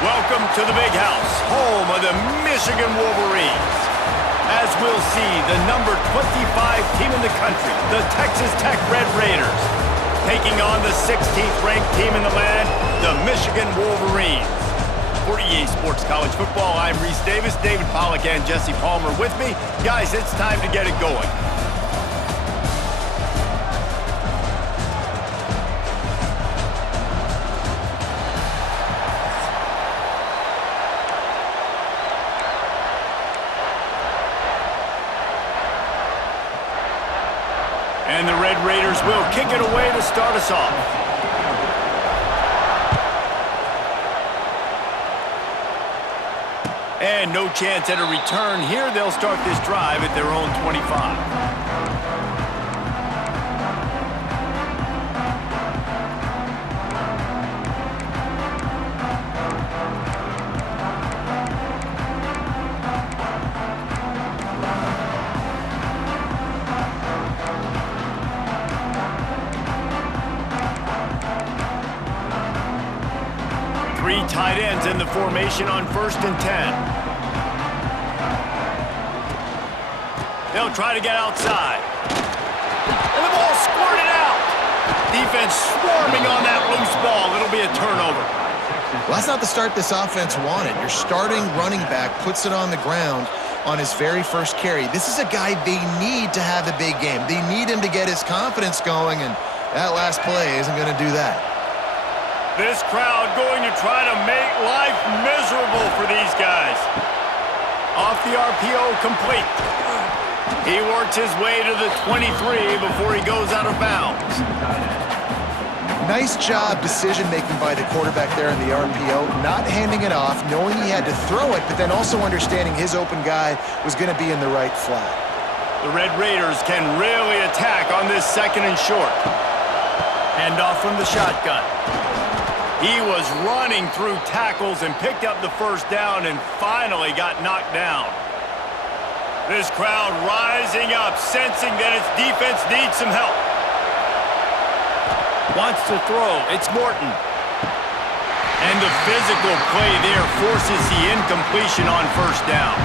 Welcome to the Big House, home of the Michigan Wolverines. As we'll see, the number 25 team in the country, the Texas Tech Red Raiders, taking on the 16th ranked team in the land, the Michigan Wolverines. For EA Sports College Football, I'm Reese Davis, David Pollack, and Jesse Palmer with me. Guys, it's time to get it going. And the Red Raiders will kick it away to start us off. And no chance at a return here. They'll start this drive at their own 25. Three tight ends in the formation on 1st and 10. They'll try to get outside. And the ball squirted out. Defense swarming on that loose ball. It'll be a turnover. Well, that's not the start this offense wanted. Your starting running back puts it on the ground on his very first carry. This is a guy they need to have a big game. They need him to get his confidence going, and that last play isn't going to do that. This crowd going to try to make life miserable for these guys. Off the RPO, complete. He works his way to the 23 before he goes out of bounds. Nice job decision-making by the quarterback there in the RPO, not handing it off, knowing he had to throw it, but then also understanding his open guy was going to be in the right flat. The Red Raiders can really attack on this 2nd and short. Hand off from the shotgun. He was running through tackles and picked up the first down and finally got knocked down. This crowd rising up, sensing that its defense needs some help. Wants to throw. It's Morton. And the physical play there forces the incompletion on 1st down.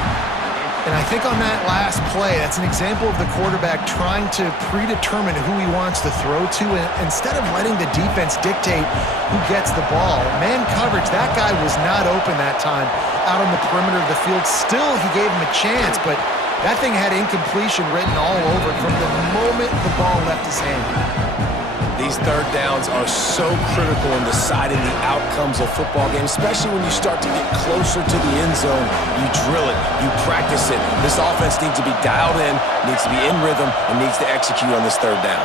And I think on that last play, that's an example of the quarterback trying to predetermine who he wants to throw to, and instead of letting the defense dictate who gets the ball. Man coverage, that guy was not open that time out on the perimeter of the field. Still, he gave him a chance, but that thing had incompletion written all over it from the moment the ball left his hand. These third downs are so critical in deciding the outcomes of football games, especially when you start to get closer to the end zone. You drill it, you practice it. This offense needs to be dialed in, needs to be in rhythm, and needs to execute on this 3rd down.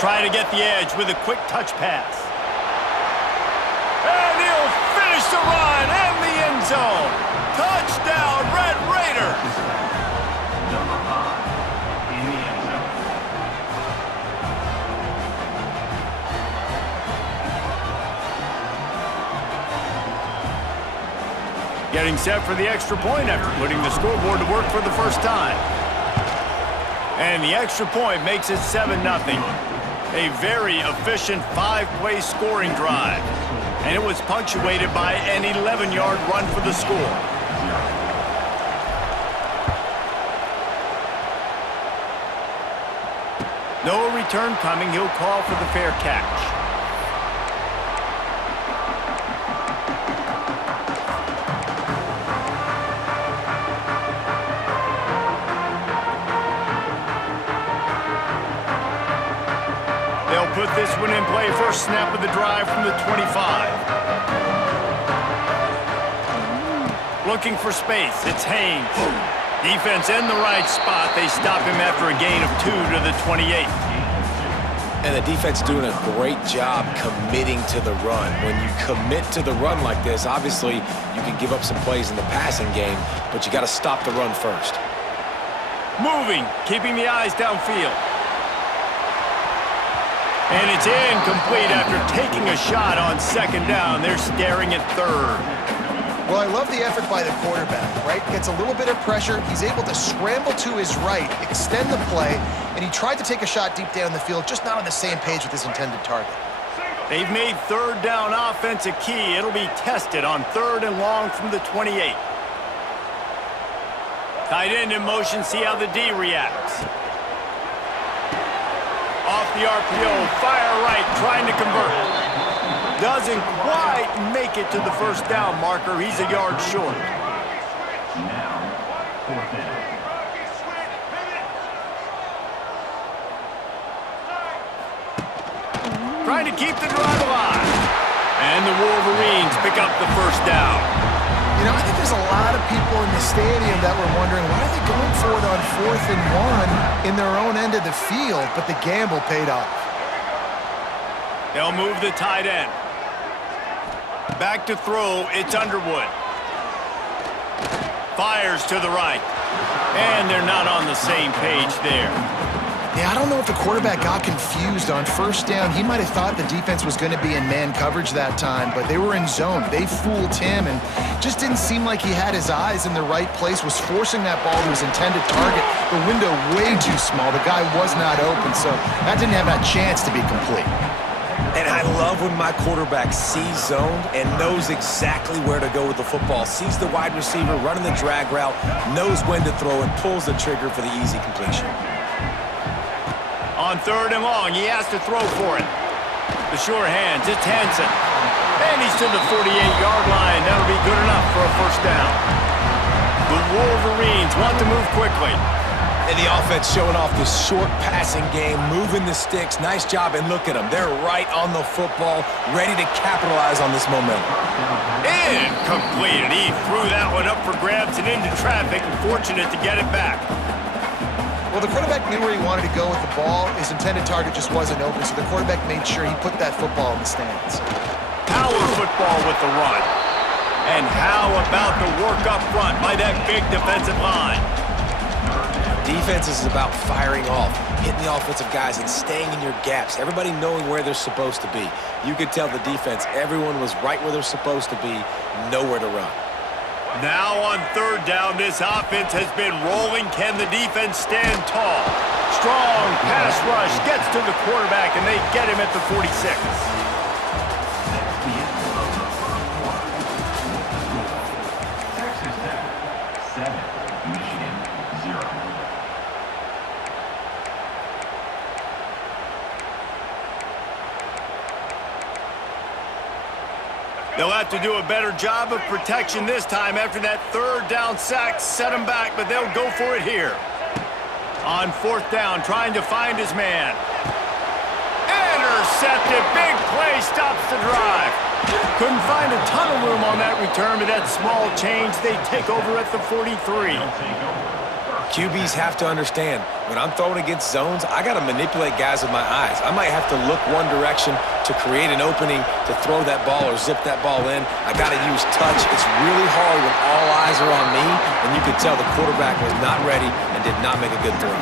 Try to get the edge with a quick touch pass. And he'll finish the run and the end zone. Touchdown, Red Raiders! Getting set for the extra point after putting the scoreboard to work for the first time. And the extra point makes it 7-0. A very efficient 5-play scoring drive. And it was punctuated by an 11-yard run for the score. No return coming. He'll call for the fair catch. They'll put this one in play. First snap of the drive from the 25. Looking for space. It's Haynes. Defense in the right spot. They stop him after a gain of 2 to the 28. And the defense doing a great job committing to the run. When you commit to the run like this, obviously you can give up some plays in the passing game, but you got to stop the run first. Moving, keeping the eyes downfield. And it's incomplete after taking a shot on 2nd down. They're staring at 3rd. Well, I love the effort by the quarterback, right? Gets a little bit of pressure. He's able to scramble to his right, extend the play, and he tried to take a shot deep down the field, just not on the same page with his intended target. They've made third down offense a key. It'll be tested on 3rd and long from the 28. Tight end in motion, see how the D reacts. Off the RPO, fire right, trying to convert. Doesn't quite make it to the first down marker. He's a yard short. Trying to keep the drive alive. And the Wolverines pick up the first down. You know, I think there's a lot of people in the stadium that were wondering, why are they going for it on 4th and 1 in their own end of the field? But the gamble paid off. They'll move the tight end. Back to throw, it's Underwood. Fires to the right. And they're not on the same page there. Yeah, I don't know if the quarterback got confused on first down. He might have thought the defense was going to be in man coverage that time, but they were in zone. They fooled him and just didn't seem like he had his eyes in the right place, was forcing that ball to his intended target. The window way too small. The guy was not open, so that didn't have that chance to be complete. And I love when my quarterback sees zoned and knows exactly where to go with the football. Sees the wide receiver running the drag route, knows when to throw it, pulls the trigger for the easy completion. On 3rd and long, he has to throw for it. The sure hands, it's Hansen. And he's to the 48-yard line. That'll be good enough for a first down. The Wolverines want to move quickly. And the offense showing off this short passing game, moving the sticks. Nice job, and look at them. They're right on the football, ready to capitalize on this momentum. Incomplete. He threw that one up for grabs and into traffic, and fortunate to get it back. Well, the quarterback knew where he wanted to go with the ball. His intended target just wasn't open, so the quarterback made sure he put that football in the stands. Power football with the run. And how about the work up front by that big defensive line? Defense is about firing off, hitting the offensive guys and staying in your gaps. Everybody knowing where they're supposed to be. You could tell the defense, everyone was right where they're supposed to be, nowhere to run. Now on 3rd down, this offense has been rolling. Can the defense stand tall? Strong pass rush gets to the quarterback, and they get him at the 46. They'll have to do a better job of protection this time after that 3rd down sack set them back, but they'll go for it here. On 4th down, trying to find his man. Intercepted. Big play stops the drive. Couldn't find a ton of room on that return, but that small change, they take over at the 43. QBs have to understand, when I'm throwing against zones, I got to manipulate guys with my eyes. I might have to look one direction to create an opening to throw that ball or zip that ball in. I got to use touch. It's really hard when all eyes are on me, and you could tell the quarterback was not ready and did not make a good throw.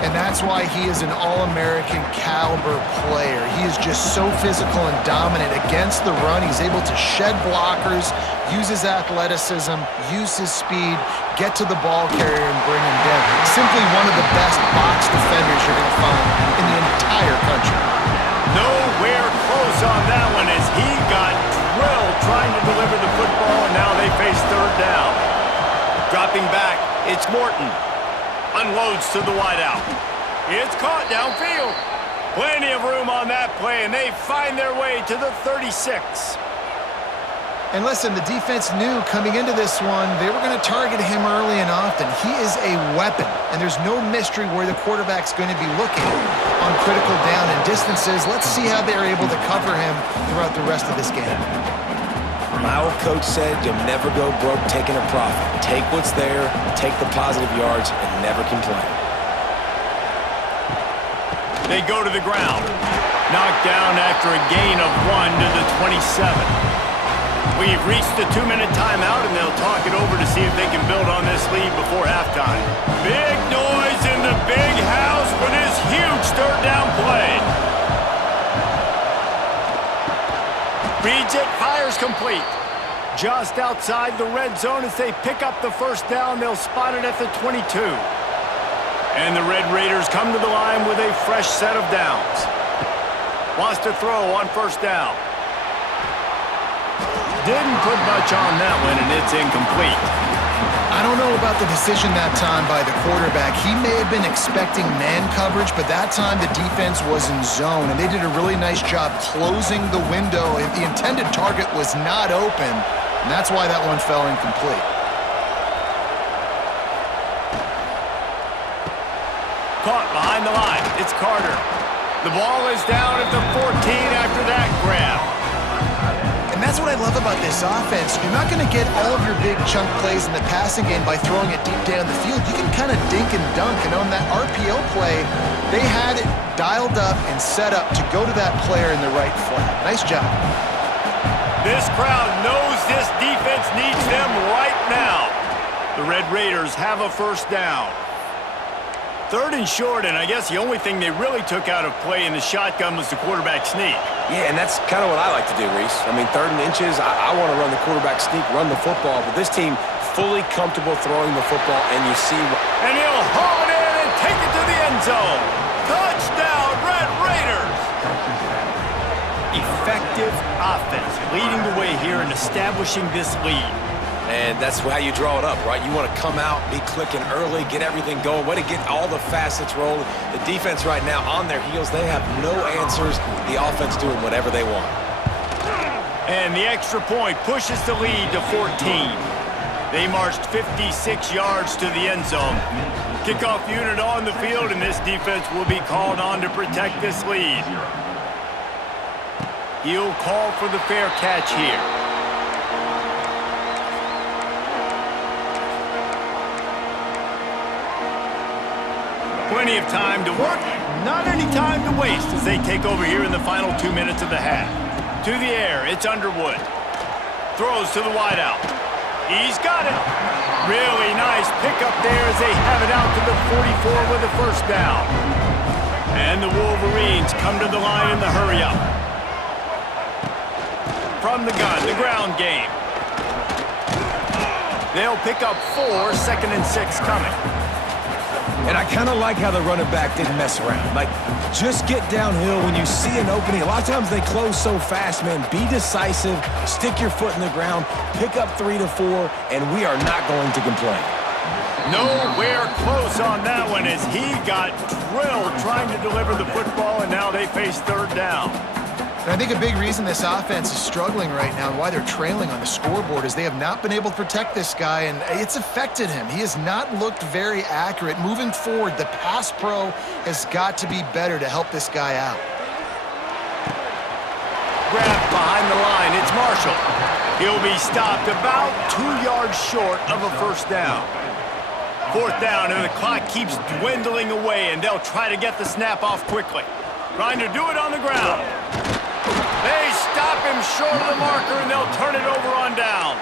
And that's why he is an All-American caliber player. He is just so physical and dominant against the run. He's able to shed blockers, use his athleticism, use his speed, get to the ball carrier and bring him down. Simply one of the best box defenders you're going to find in the entire country. Nowhere close on that one as he got drilled trying to deliver the football, and now they face 3rd down. Dropping back, it's Morton. Unloads to the wideout. It's caught downfield. Plenty of room on that play, and they find their way to the 36. And listen, the defense knew coming into this one, they were going to target him early and often. He is a weapon, and there's no mystery where the quarterback's going to be looking on critical down and distances. Let's see how they're able to cover him throughout the rest of this game. My old coach said you'll never go broke taking a profit. Take what's there, take the positive yards, and never complain. They go to the ground. Knocked down after a gain of 1 to the 27. We've reached the 2-minute timeout, and they'll talk it over to see if they can build on this lead before halftime. Big noise in the big house for this huge 3rd down play. Reads it, fires complete. just outside the red zone as they pick up the first down. They'll spot it at the 22. And the Red Raiders come to the line with a fresh set of downs. Wants to throw on first down. Didn't put much on that one, and it's incomplete. I don't know about the decision that time by the quarterback. He may have been expecting man coverage, but that time the defense was in zone, and they did a really nice job closing the window. The intended target was not open, and that's why that one fell incomplete. Caught behind the line. It's Carter. The ball is down at the 14 after that grab. And that's what I love about this offense. You're not going to get all of your big chunk plays in the passing game by throwing it deep down the field. You can kind of dink and dunk. And on that RPO play, they had it dialed up and set up to go to that player in the right flat. Nice job. This crowd knows this defense needs them right now. The Red Raiders have a first down. 3rd and short, and I guess the only thing they really took out of play in the shotgun was the quarterback sneak. Yeah, and that's kind of what I like to do, Reese. I mean, 3rd and inches, I want to run the quarterback sneak, run the football, but this team fully comfortable throwing the football, and you see... And he'll haul it in and take it to the end zone. Touchdown, Red Raiders! Effective offense leading the way here and establishing this lead. And that's how you draw it up, right? You want to come out, be clicking early, get everything going, way to get all the facets rolling. The defense right now on their heels, they have no answers. The offense doing whatever they want. And the extra point pushes the lead to 14. They marched 56 yards to the end zone. Kickoff unit on the field, and this defense will be called on to protect this lead. He'll call for the fair catch here. Plenty of time to work, not any time to waste as they take over here in the final 2 minutes of the half. To the air, it's Underwood. Throws to the wideout. He's got it. Really nice pickup there as they have it out to the 44 with a first down. And the Wolverines come to the line in the hurry-up. From the gun, the ground game. They'll pick up 4, 2nd and 6 coming. And I kind of like how the running back didn't mess around. Like, just get downhill when you see an opening. A lot of times they close so fast, man. Be decisive, stick your foot in the ground, pick up 3 to 4, and we are not going to complain. Nowhere close on that one as he got drilled trying to deliver the football, and now they face 3rd down. And I think a big reason this offense is struggling right now and why they're trailing on the scoreboard is they have not been able to protect this guy, and it's affected him. He has not looked very accurate. Moving forward, the pass pro has got to be better to help this guy out. Grabbed behind the line, it's Marshall. He'll be stopped about 2 yards short of a first down. 4th down, and the clock keeps dwindling away, and they'll try to get the snap off quickly. Trying to do it on the ground. They stop him short of the marker, and they'll turn it over on downs.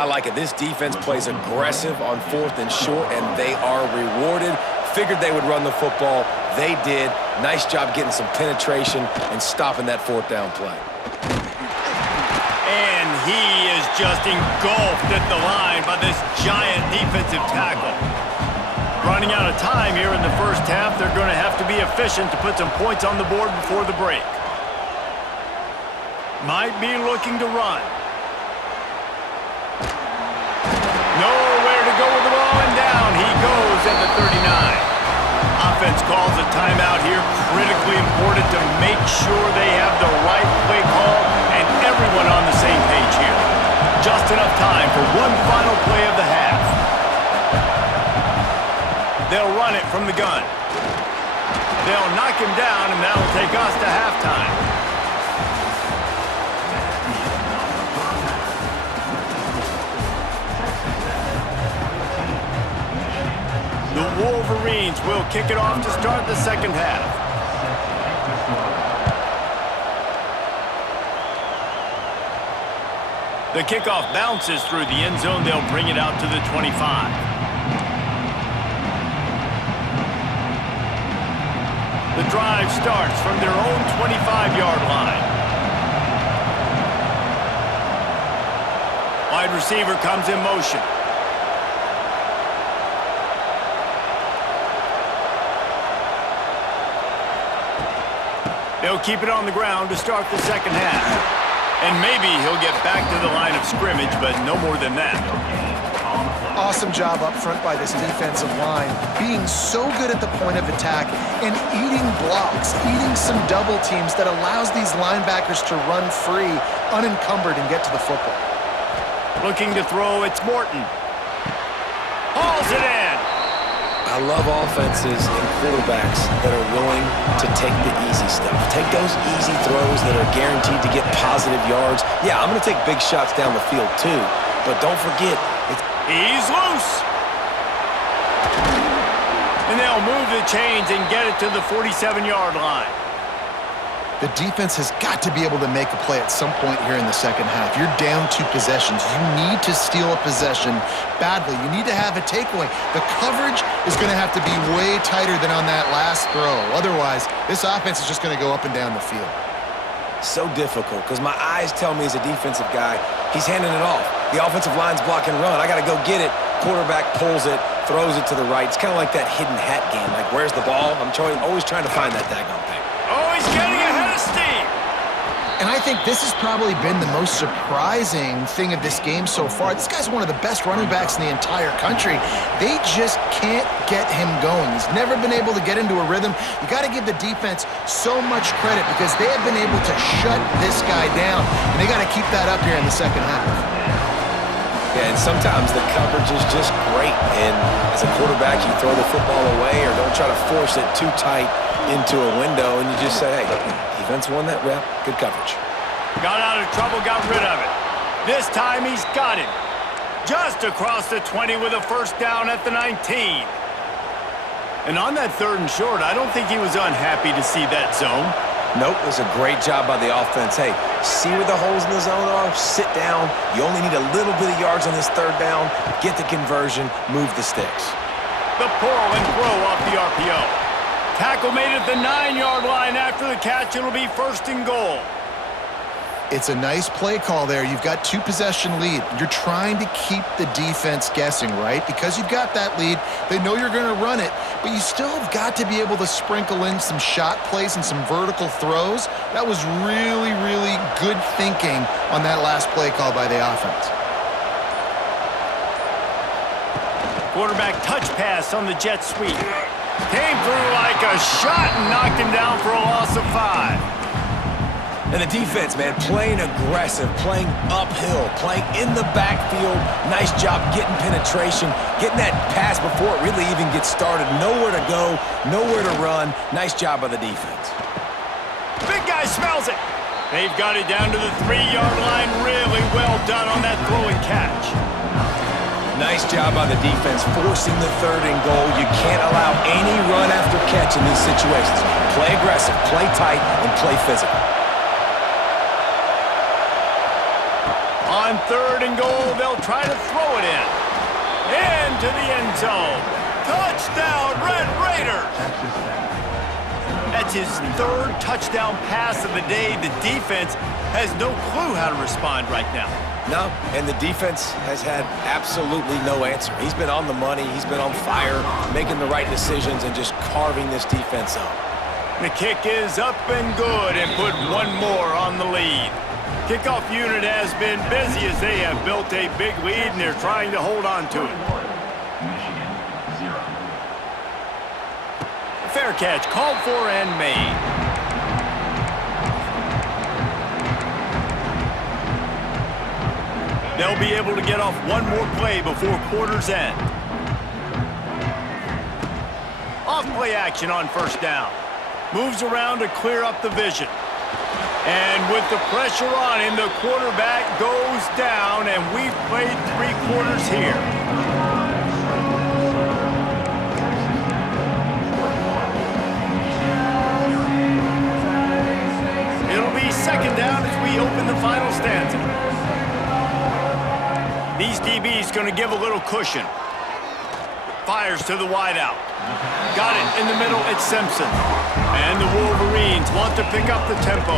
I like it. This defense plays aggressive on 4th and short, and they are rewarded. Figured they would run the football. They did. Nice job getting some penetration and stopping that 4th down play. And he is just engulfed at the line by this giant defensive tackle. Running out of time here in the first half, they're going to have to be efficient to put some points on the board before the break. Might be looking to run. Nowhere to go with the ball, and down he goes at the 39. Offense calls a timeout here. Critically important to make sure they have the right play call and everyone on the same page here. Just enough time for one final play of the half. They'll run it from the gun. They'll knock him down, and that'll take us to halftime. The Wolverines will kick it off to start the second half. The kickoff bounces through the end zone. They'll bring it out to the 25. The drive starts from their own 25-yard line. wide receiver comes in motion. They'll keep it on the ground to start the second half. And maybe he'll get back to the line of scrimmage, but no more than that. Awesome job up front by this defensive line, being so good at the point of attack and eating blocks, eating some double teams that allows these linebackers to run free, unencumbered, and get to the football. Looking to throw, it's Morton. Hauls it in. I love offenses and quarterbacks that are willing to take the easy stuff. Take those easy throws that are guaranteed to get positive yards. Yeah, I'm going to take big shots down the field too, but don't forget, he's loose. And they'll move the chains and get it to the 47-yard line. The defense has got to be able to make a play at some point here in the second half. You're down 2 possessions. You need to steal a possession badly. You need to have a takeaway. The coverage is going to have to be way tighter than on that last throw. Otherwise, this offense is just going to go up and down the field. So difficult because my eyes tell me as a defensive guy, he's handing it off. The offensive line's block and run. I got to go get it. Quarterback pulls it, throws it to the right. It's kind of like that hidden hat game. Like, where's the ball? I'm always trying to find that daggone thing. Oh, he's getting ahead of steam. And I think this has probably been the most surprising thing of this game so far. This guy's one of the best running backs in the entire country. They just can't get him going. He's never been able to get into a rhythm. You got to give the defense so much credit because they have been able to shut this guy down, and they got to keep that up here in the second half. Yeah, and sometimes the coverage is just great. And as a quarterback, you throw the football away or don't try to force it too tight into a window, and you just say, hey, defense won that rep. Good coverage. Got out of trouble, got rid of it. This time he's got it. Just across the 20 with a first down at the 19. And on that 3rd and short, I don't think he was unhappy to see that zone. Nope, it was a great job by the offense. Hey, see where the holes in the zone are? Sit down. You only need a little bit of yards on this 3rd down. Get the conversion. Move the sticks. The pull and throw off the RPO. Tackle made at the 9-yard line. After the catch, it'll be 1st and goal. It's a nice play call there. You've got 2-possession lead. You're trying to keep the defense guessing, right? Because you've got that lead, they know you're going to run it, but you still have got to be able to sprinkle in some shot plays and some vertical throws. That was really, really good thinking on that last play call by the offense. Quarterback touch pass on the jet sweep. Came through like a shot and knocked him down for a loss of 5. And the defense, man, playing aggressive, playing uphill, playing in the backfield. Nice job getting penetration, getting that pass before it really even gets started. Nowhere to go, nowhere to run. Nice job by the defense. Big guy smells it. They've got it down to the 3-yard line. Really well done on that throw and catch. Nice job by the defense, forcing the 3rd and goal. You can't allow any run after catch in these situations. Play aggressive, play tight, and play physical. On 3rd and goal, they'll try to throw it in. Into the end zone. Touchdown, Red Raiders! That's his 3rd touchdown pass of the day. The defense has no clue how to respond right now. No, and the defense has had absolutely no answer. He's been on the money. He's been on fire, making the right decisions and just carving this defense up. The kick is up and good and put one more on the lead. Kickoff unit has been busy as they have built a big lead and they're trying to hold on to it. Fair catch called for and made. They'll be able to get off one more play before quarter's end. Off play action on 1st down. Moves around to clear up the vision. And with the pressure on him, the quarterback goes down, and we've played 3 quarters here. It'll be 2nd down as we open the final stanza. These DBs going to give a little cushion. Fires to the wideout. Got it in the middle, it's Simpson. And the Wolverines want to pick up the tempo.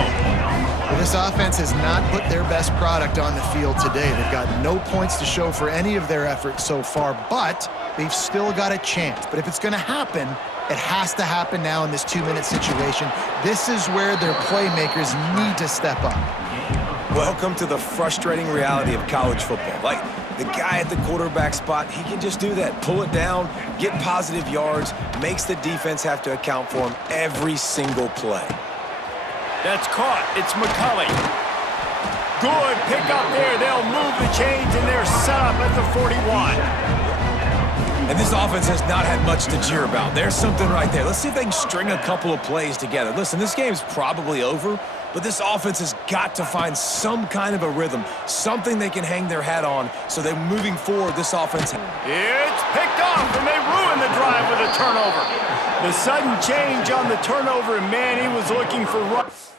Well, this offense has not put their best product on the field today. They've got no points to show for any of their efforts so far, but they've still got a chance. But if it's going to happen, it has to happen now in this 2-minute situation. This is where their playmakers need to step up. Welcome to the frustrating reality of college football. Like, the guy at the quarterback spot, he can just do that. Pull it down, get positive yards, makes the defense have to account for him every single play. That's caught. It's McCulley. Good pick up there. They'll move the chains, and they're set up at the 41. And this offense has not had much to cheer about. There's something right there. Let's see if they can string a couple of plays together. Listen, this game's probably over, but this offense has got to find some kind of a rhythm, something they can hang their hat on, so they're moving forward. This offense. It's picked off, and they ruin the drive with a turnover. The sudden change on the turnover, and man, he was looking for runs.